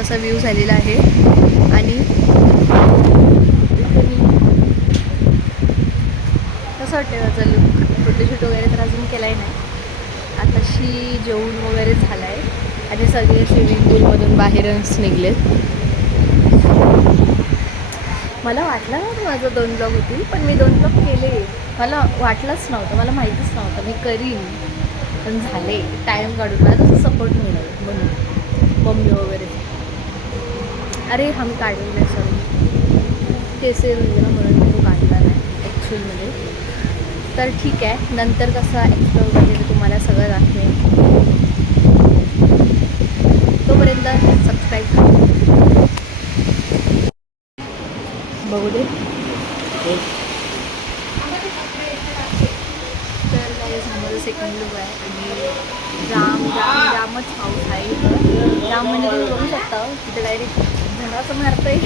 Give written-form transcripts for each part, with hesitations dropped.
असा व्ह्यू झालेला आहे. आणि कसं वाटतं माझं लुक? फोटोशूट वगैरे तर अजून केला आहे नाही. आताशी जेवून वगैरे झाला आहे आणि सगळे स्विमिंग पूलमधून बाहेरच निघलेत. मला वाटलं नव्हतं माझं 2 ब्लॉग होतील, पण मी 2 ब्लॉग केले. मला वाटलंच नव्हतं, मला माहितीच नव्हतं मी करीन, पण झाले. टाईम काढून मला तसं सपोर्ट मिळालं म्हणून मम्मी वगैरे. अरे हा मी काढलेला नाही, सॉरी, केसे म्हणजे ना म्हणून मी तो काढला नाही ॲक्च्युअलमध्ये. तर ठीक आहे, नंतर कसं एक्सप्लोर वगैरे तुम्हाला सगळं दाखवेन. तोपर्यंत सबस्क्राईब करा. बघू दे. तर काही माझं सेकंड लुक आहे आणि जामच हाऊस आहे इथं. जाम म्हणजे तुम्ही बघू शकता तिथे डायरेक्ट झणाचं मारतंय.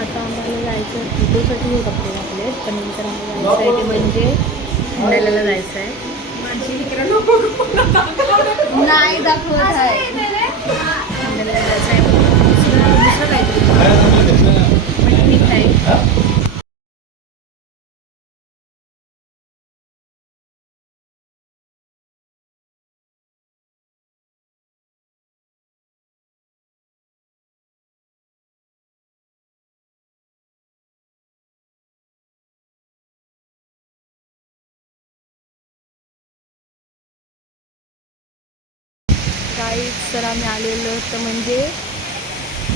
आता आम्हाला जायचं फोटोसाठी हे कपडे घातले, पण नंतर आम्हाला जायचं आहे ते म्हणजे खंडाळ्याला जायचं आहे. नाही दाखवत आहे. खंडाळ्याला जायचं आहे दुसरं काहीतरी, पण ठीक आहे. गाईज तर आम्ही आलेलो तर म्हणजे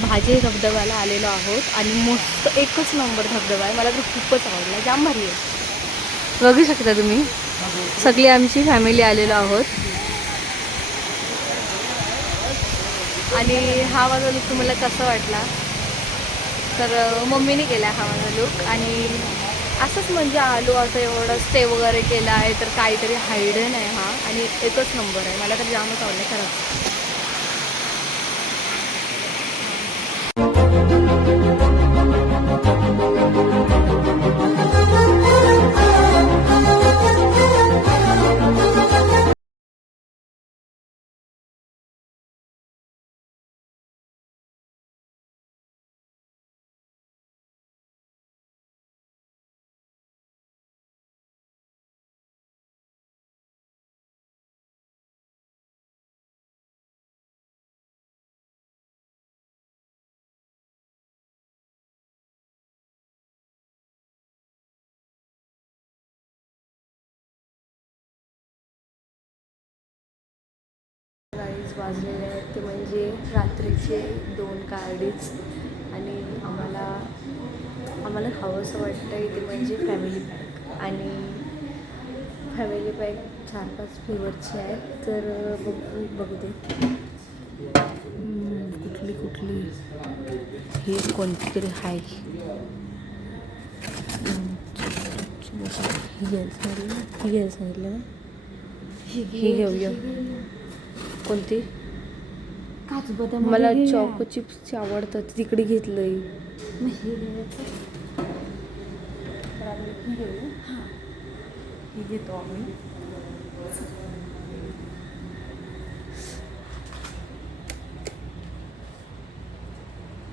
भाजे धबधब्याला आलेलो आहोत आणि मस्त एकच नंबर धबधबा आहे. मला तर खूपच आवडला, जाम भारी आहे. बघू शकता तुम्ही, सगळी आमची फॅमिली आलेलो आहोत. आणि हा माझा लुक तुम्हाला कसा वाटला? तर मम्मीने केला हा माझा लुक. आणि असंच म्हणजे आलो असं एवढं स्टे वगैरे केला आहे तर काहीतरी हायडन आहे हा, आणि एकच नंबर आहे. मला तर जामच आवडलं खरंच. गाईज वाजलेले आहेत ते म्हणजे रात्रीचे 2 कार्डीज. आणि आम्हाला हवंसं वाटतं इथे म्हणजे फॅमिली पॅक. आणि फॅमिली पॅक 4-5 फ्लेवरची आहे. तर बघू दे कुठली हे कोणती तरी आहे. ही घ्यायला सांगितलं ना, ही घेऊया. कोणती? मला चॉको चिप्सची आवडतात, तिकडे घेतलंय. ही घेतो आम्ही.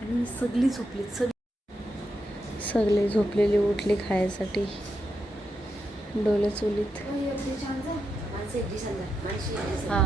आणि सगळी झोपली, सगळे झोपलेले उठले खायसाठी डोले चुलीत. हां